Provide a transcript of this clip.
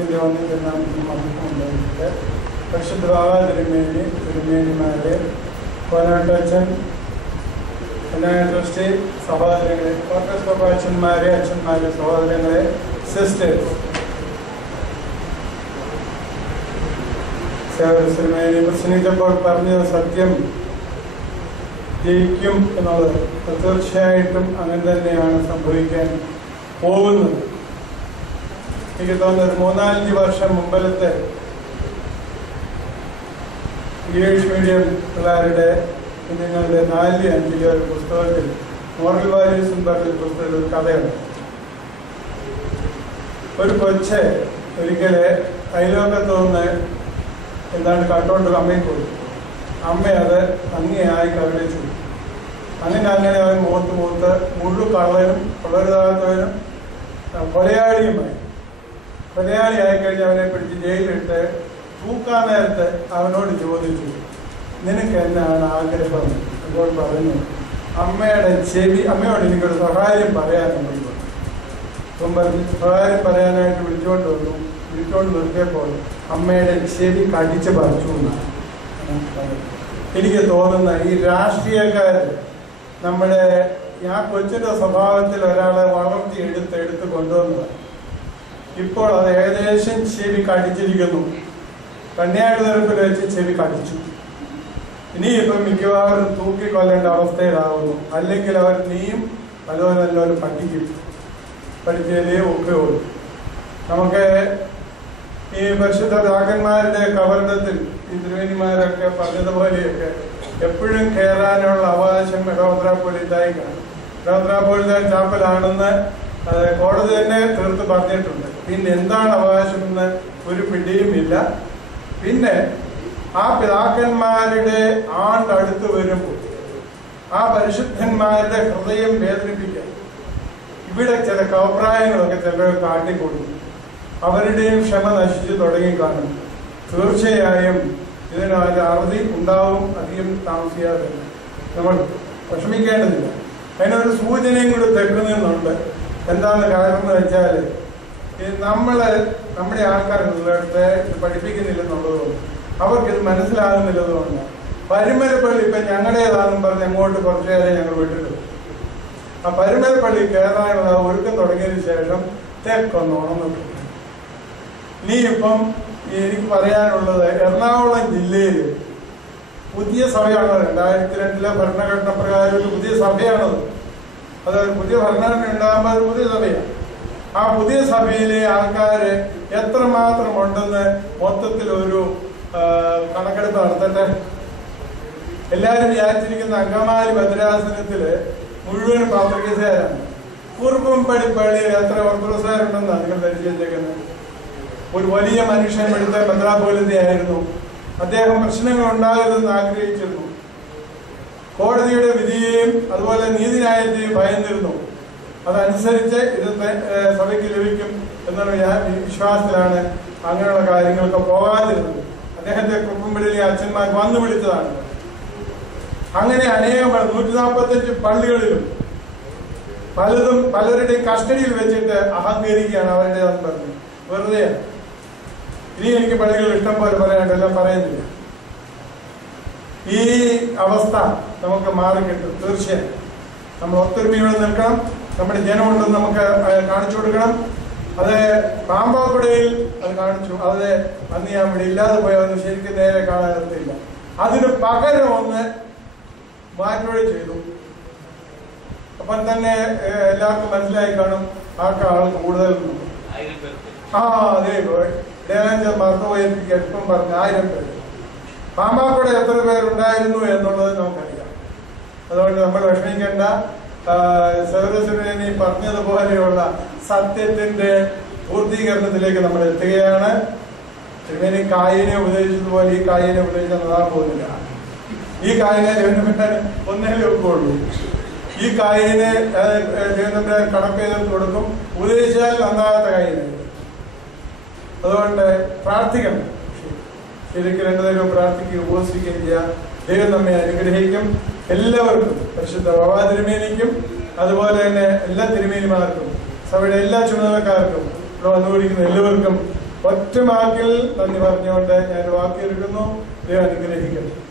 ഇതിൻ്റെ ഒന്നിൽ മഹത്വമുണ്ടായിട്ട് പരിശുദ്ധ തിരുമേനിമാരെ കോനാട്ടച്ചൻ ട്രസ്റ്റി സഹോദരങ്ങളെ കോട്ടസ്കോപ്പ അച്ഛന്മാരെ സഹോദരങ്ങളെ സിസ്റ്റേഴ്സ് തിരുമേനി പ്രസംഗിച്ചപ്പോൾ പറഞ്ഞത് സത്യം ജയിക്കും എന്നുള്ളത് തീർച്ചയായിട്ടും അങ്ങനെ തന്നെയാണ് സംഭവിക്കാൻ പോകുന്നത്. എനിക്ക് തോന്നുന്നത് 3-4 വർഷം മുമ്പിലത്തെ ഇംഗ്ലീഷ് മീഡിയം പിള്ളേരുടെ കുഞ്ഞുങ്ങളുടെ 4-5 ഒരു പുസ്തകത്തിൽ മോറൽ വാല്യൂസ് എന്ന് പറഞ്ഞ പുസ്തകത്തിൽ ഒരു കഥയുണ്ട്. ഒരു കൊച്ച് ഒരിക്കല് അയലോകത്ത് നിന്ന് എന്താണ് കണ്ടോണ്ട് അമ്മയിൽ കൊടുത്തു. അമ്മ അത് ഭംഗിയായി കവിളിച്ചു. അങ്ങനെ അവൻ മൂത്ത് മുഴുവൻ കള്ളനും കൊള്ളരുതാത്തവനും കൊലയാളിയായി കഴിഞ്ഞ് അവനെ പിടിച്ച് ജയിലിട്ട് തൂക്കാൻ നേരത്ത് അവനോട് ചോദിച്ചു, നിനക്ക് എന്നാണ് ആഗ്രഹം? അപ്പോൾ പറഞ്ഞു, അമ്മയോട് എനിക്കൊരു സഹായം പറയാനുണ്ട്. അപ്പം പറഞ്ഞു സഹായം പറയാനായിട്ട് വിളിച്ചോണ്ട് നിർത്തിയപ്പോൾ അമ്മയുടെ ചെവി കടിച്ച് പറിച്ചു എന്നാണ് എനിക്ക് തോന്നുന്ന. ഈ രാഷ്ട്രീയക്കാര് നമ്മുടെ ആ കൊച്ചിന്റെ സ്വഭാവത്തിൽ ഒരാളെ വളർത്തി എടുത്ത് കൊണ്ടുവന്നതാണ്. ഇപ്പോൾ അത് ഏകദേശം ചെവി കടിച്ചിരിക്കുന്നു. കന്യാകുമാരി തരത്തിൽ വെച്ച് ചെവി കടിച്ചു. ഇനിയിപ്പം മിക്കവാറും തൂക്കിക്കൊല്ലേണ്ട അവസ്ഥയിലാവുന്നു. അല്ലെങ്കിൽ അവർ നീയും അതുപോലെ നല്ലപോലെ പഠിച്ചാലേ ഒക്കെ ഉള്ളൂ. നമുക്ക് ഈ പരിശുദ്ധ പിതാക്കന്മാരുടെ കബറിടത്തിൽ ഈ തിരുമേനിമാരൊക്കെ പറഞ്ഞതുപോലെയൊക്കെ എപ്പോഴും കയറാനുള്ള അവകാശം ഇടവത്രാപ്പോലിത്തായിക്കാണ്. ഇടവത്രാപ്പോലിത്തായി ചാപ്പലാണെന്ന് കോടതി തന്നെ തീർത്ത് പറഞ്ഞിട്ടുണ്ട്. പിന്നെ എന്താണ് അവകാശമെന്ന് ഒരു പിടിയുമില്ല. പിന്നെ ആ പിതാക്കന്മാരുടെ ആണ്ടടുത്ത് വരുമ്പോൾ ആ പരിശുദ്ധന്മാരുടെ ഹൃദയം വേദനിപ്പിക്കാൻ ഇവിടെ ചില അഭിപ്രായങ്ങളൊക്കെ ചിലർ കാട്ടിക്കൊടുക്കും. അവരുടെയും ക്ഷമ നശിച്ചു തുടങ്ങിക്കാണും. തീർച്ചയായും ഇതിന് അറുതി ഉണ്ടാവും. അധികം താമസിയാതെ നമ്മൾ വിഷമിക്കേണ്ടതില്ല. അതിനൊരു സൂചനയും കൂടി തെക്കുന്നുണ്ട്. എന്താണ് കാരണം എന്ന് വെച്ചാൽ നമ്മുടെ ആൾക്കാരുള്ളടുത്ത് ഇത് പഠിപ്പിക്കുന്നില്ലെന്നുള്ളതുകൊണ്ട് അവർക്കിത് മനസ്സിലാകുന്നില്ലതുകൊണ്ട് പരുമലപ്പള്ളി ഇപ്പം ഞങ്ങളുടേതാണെന്ന് പറഞ്ഞ് അങ്ങോട്ട് കുറച്ചു നേരം ഞങ്ങൾ വിട്ടിട്ടു. ആ പരുമലപ്പള്ളി കയറാനുള്ള ഒരുക്കം തുടങ്ങിയതിന് ശേഷം തെക്കൊന്ന് ഉണർന്നിട്ടുണ്ട്. ഇനിയിപ്പം എനിക്ക് പറയാനുള്ളത് എറണാകുളം ജില്ലയിൽ പുതിയ സഭയാണ്. 2002 ഭരണഘടന പ്രകാരം ഒരു പുതിയ സഭയാണത്. അത് പുതിയ ഭരണഘടന ഉണ്ടാകുമ്പോൾ അത് പുതിയ സഭയാണ്. ആ പുതിയ സഭയിലെ ആൾക്കാർ എത്രമാത്രം ഉണ്ടെന്ന് മൊത്തത്തിൽ ഒരു കണക്കെടുപ്പ് നടത്തട്ടെ. എല്ലാവരും വിചാരിച്ചിരിക്കുന്ന അങ്കമാലി ഭദ്രാസനത്തില് മുഴുവൻ പാത്രികേയരാണ്. കുറുപ്പംപടി പള്ളിയിൽ എത്ര ഓർത്തഡോക്സുകാരുണ്ടെന്നാണ് നിങ്ങൾ ധരിച്ചേക്കുന്നത്. ഒരു വലിയ മനുഷ്യൻ എടുത്ത മെത്രാപ്പോലീത്തയായിരുന്നു. അദ്ദേഹം പ്രശ്നങ്ങൾ ഉണ്ടാകരുതെന്ന് ആഗ്രഹിച്ചിരുന്നു. കോടതിയുടെ വിധിയെയും അതുപോലെ നീതിന്യായത്തെയും ഭയന്നിരുന്നു. അതനുസരിച്ച് ഇത് സഭയ്ക്ക് ലഭിക്കും എന്നുള്ള വിശ്വാസത്തിലാണ് അങ്ങനെയുള്ള കാര്യങ്ങളൊക്കെ പോകാതിരുന്നത്. അദ്ദേഹത്തെ കുറുപ്പംപടിയിലെ അച്ഛന്മാർ വന്നു വിളിച്ചതാണ്. അങ്ങനെ അനേകം 145 പള്ളികളിലും പലരുടെയും കസ്റ്റഡിയിൽ വെച്ചിട്ട് അഹങ്കരിക്കുകയാണ് അവരുടേതെന്ന് പറഞ്ഞു. വെറുതെ ഇനി എനിക്ക് പള്ളികൾ ഇഷ്ടം പോലെ പറയാനുണ്ട്, എല്ലാം പറയുന്നില്ല. ഈ അവസ്ഥ നമുക്ക് മാറിക്കിട്ടും. തീർച്ചയായും നമ്മൾ ഒത്തൊരുമയോടെ നിൽക്കണം. നമ്മുടെ ജനമുണ്ടെന്ന് നമുക്ക് കാണിച്ചു കൊടുക്കണം. അത് പാമ്പാക്കുടയിൽ അത് കാണിച്ചു. അത് അന്ന് ഞാൻ ഇവിടെ ഇല്ലാതെ പോയതൊന്നും ശരിക്കും നേരെ കാണാനില്ല. അതിന് പകരം ഒന്ന് മാറ്റുകയും ചെയ്തു. അപ്പം തന്നെ എല്ലാവർക്കും മനസ്സിലായി കാണും ആൾ കൂടുതൽ. അതെ മറന്നുപോയി എപ്പം പറഞ്ഞു 1000 പേര്. പാമ്പാക്കുടെ എത്ര പേരുണ്ടായിരുന്നു എന്നുള്ളത് നമുക്കറിയാം. അതുകൊണ്ട് നമ്മൾ വിഷമിക്കേണ്ട. സൗരസുരനി പറഞ്ഞതുപോലെയുള്ള സത്യത്തിന്റെ പൂർത്തീകരണത്തിലേക്ക് നമ്മൾ എത്തുകയാണ്. തിരുമേനി കായിനെ ഉപദേശിച്ചതുപോലെ ഈ കായിനെ ഉപദേശിച്ചാൽ നന്നാൻ പോകുന്നില്ല. ഈ കായിനെ ദൈവം ഒന്നേലേ ഒക്കുള്ളൂ. ഈ കായിനെ ദൈവം കണക്ക് ചെയ്ത് കൊടുക്കും. ഉപദേശിച്ചാൽ നന്നാകാത്ത കായിനെ. അതുകൊണ്ട് പ്രാർത്ഥിക്കണം. ശരിക്കും രണ്ടുപേരും പ്രാർത്ഥിക്കുകയും ഉപവസിക്കുകയും ചെയ്യാം. ദൈവം നമ്മെ അനുഗ്രഹിക്കും. എല്ലാവർക്കും പരിശുദ്ധ ബാബാ തിരുമേനിക്കും അതുപോലെ തന്നെ എല്ലാ തിരുമേനിമാർക്കും സഭയുടെ എല്ലാ ചുമതലക്കാർക്കും ഇവിടെ വന്നുകൊണ്ടിരിക്കുന്ന എല്ലാവർക്കും ഒറ്റ വാക്കിൽ നന്ദി പറഞ്ഞുകൊണ്ട് ഞാൻ വാക്കിയെടുക്കുന്നു. ദൈവം അനുഗ്രഹിക്കട്ടെ.